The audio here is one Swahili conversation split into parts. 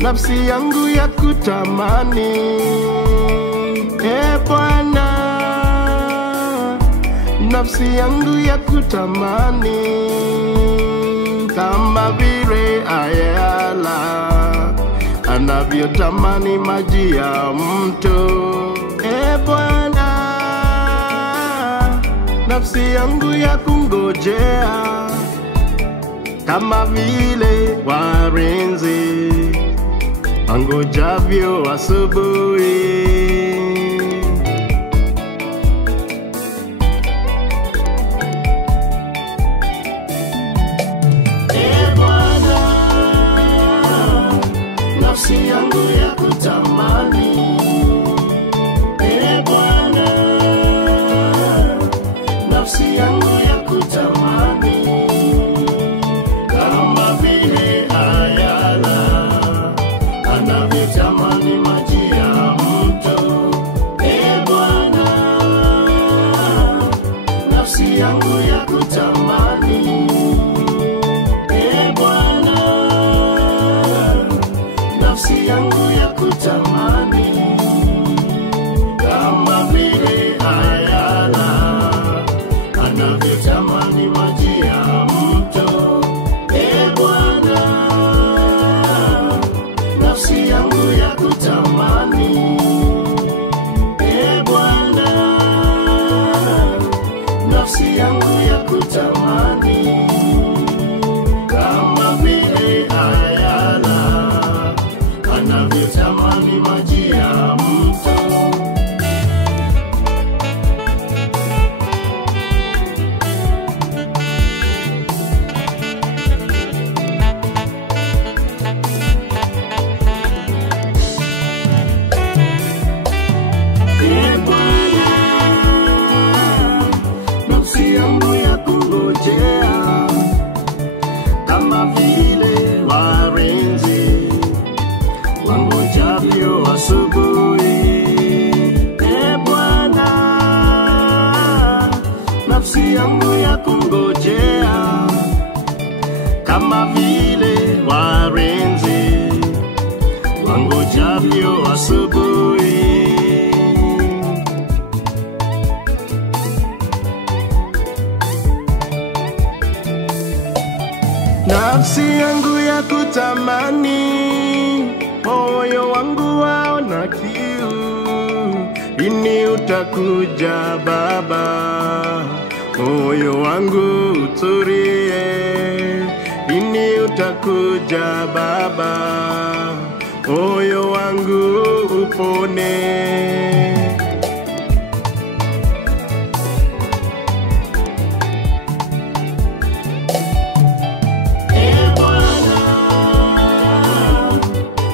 Nafsi yangu ya kutamani, Bwana, nafsi yangu ya kutamani, kama vile ayala anavyotamani maji ya mto. Bwana, nafsi yangu ya kungojea, kama vile warinzi angojavyo asubuhi. Bwana, nafsi yangu ya kutamani. Bwana, nafsi yangu ya kutamani, kama vile ayala anavyotamani maji ya mto. Bwana, nafsi yangu ya kutamani. Bwana, nafsi yangu ya kutamani, kama vile ayala anavyotamani maji ya mto. Bwana, nafsi yangu ya kutamani. Bwana, nafsi yangu ya kutamani, kama vile ayala anavyotamani maji ya mto. Nafsi yangu ya kungojea, kama vile warinzi wangojavyo asubuhi. Bwana, nafsi yangu ya kungojea, kama vile warinzi wangojavyo asubuhi. Nafsi yangu ya kutamani, moyo wangu waona kiu, lini utakuja Baba? Moyo wangu utulie, lini utakuja Baba? Moyo wangu upone.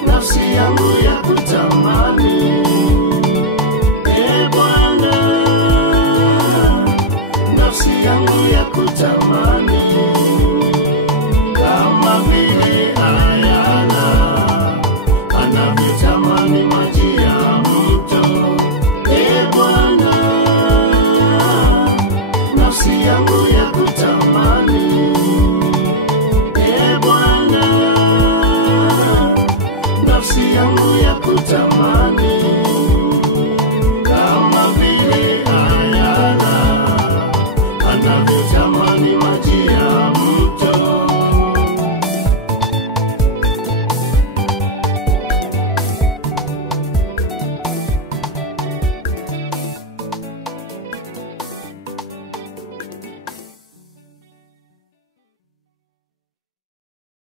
Nafsi yangu ya kutamani. Bwana, nafsi yangu ya kutamani, kama vile ayala anavyotamani maji ya mto. Bwana, nafsi yangu ya kutamani. Bwana, nafsi yangu ya kutamani,